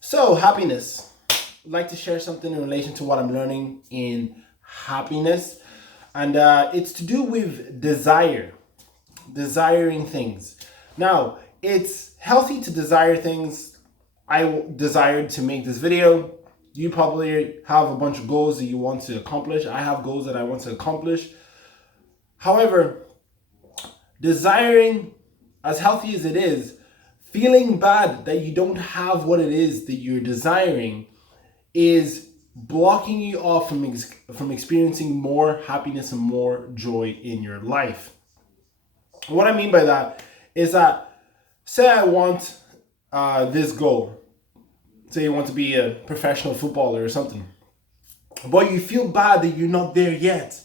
So, happiness. I'd like to share something in relation to what I'm learning in happiness. And it's to do with desiring things. Now, it's healthy to desire things. I desired to make this video. You probably have a bunch of goals that you want to accomplish. I have goals that I want to accomplish. However, desiring, as healthy as it is, feeling bad that you don't have what it is that you're desiring is blocking you off from experiencing more happiness and more joy in your life. What I mean by that is that, say I want this goal. Say you want to be a professional footballer or something. But you feel bad that you're not there yet.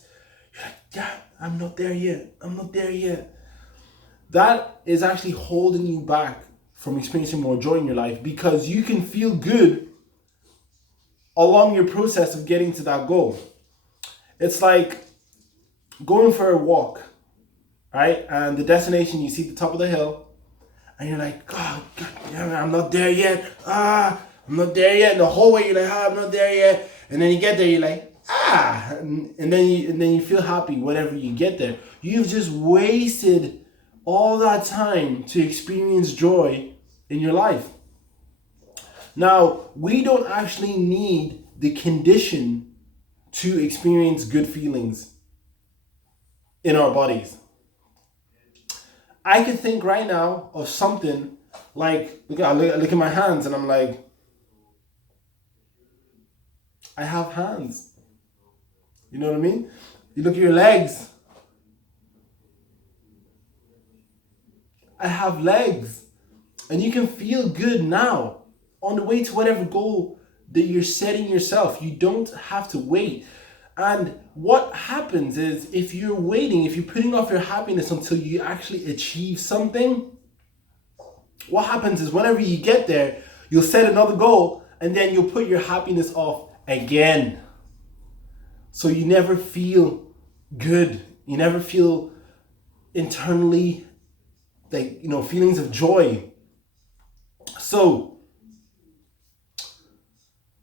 You're like, yeah, I'm not there yet. I'm not there yet. That is actually holding you back from experiencing more joy in your life, because you can feel good along your process of getting to that goal. It's like going for a walk, right? And the destination, you see the top of the hill, and you're like, God damn it, I'm not there yet. I'm not there yet. And the whole way you're like, I'm not there yet. And then you get there, you're like, and then you feel happy whenever you get there. You've just wasted all that time to experience joy in your life. Now, we don't actually need the condition to experience good feelings in our bodies. I could think right now of something like, look at my hands, and I'm like, I have hands. You know what I mean? You look at your legs. I have legs. And you can feel good now on the way to whatever goal that you're setting yourself. You don't have to wait. And what happens is, if you're waiting, if you're putting off your happiness until you actually achieve something, what happens is whenever you get there, you'll set another goal and then you'll put your happiness off again. So you never feel good. You never feel internally feelings of joy. So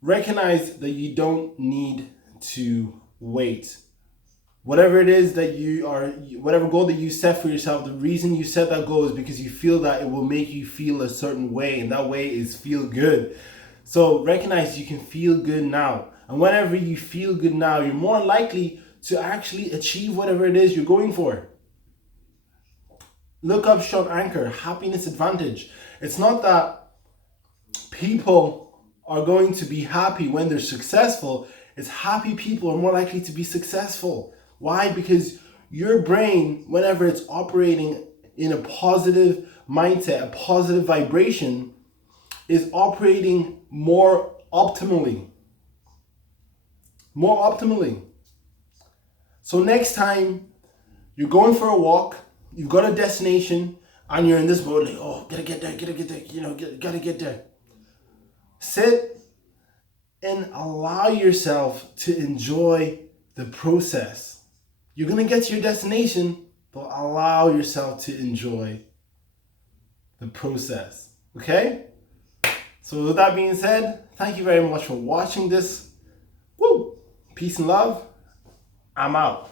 recognize that you don't need to wait. Whatever it is that whatever goal that you set for yourself, the reason you set that goal is because you feel that it will make you feel a certain way, and that way is feel good. So recognize you can feel good now. And whenever you feel good now, you're more likely to actually achieve whatever it is you're going for. Look up Sean Anker, Happiness Advantage. It's not that people are going to be happy when they're successful. It's happy people are more likely to be successful. Why? Because your brain, whenever it's operating in a positive mindset, a positive vibration, is operating more optimally. More optimally. So next time you're going for a walk, you've got a destination, and you're in this mode like, oh, gotta get there, gotta get there. Sit and allow yourself to enjoy the process. You're gonna get to your destination, but allow yourself to enjoy the process. Okay? So with that being said, thank you very much for watching this. Woo! Peace and love. I'm out.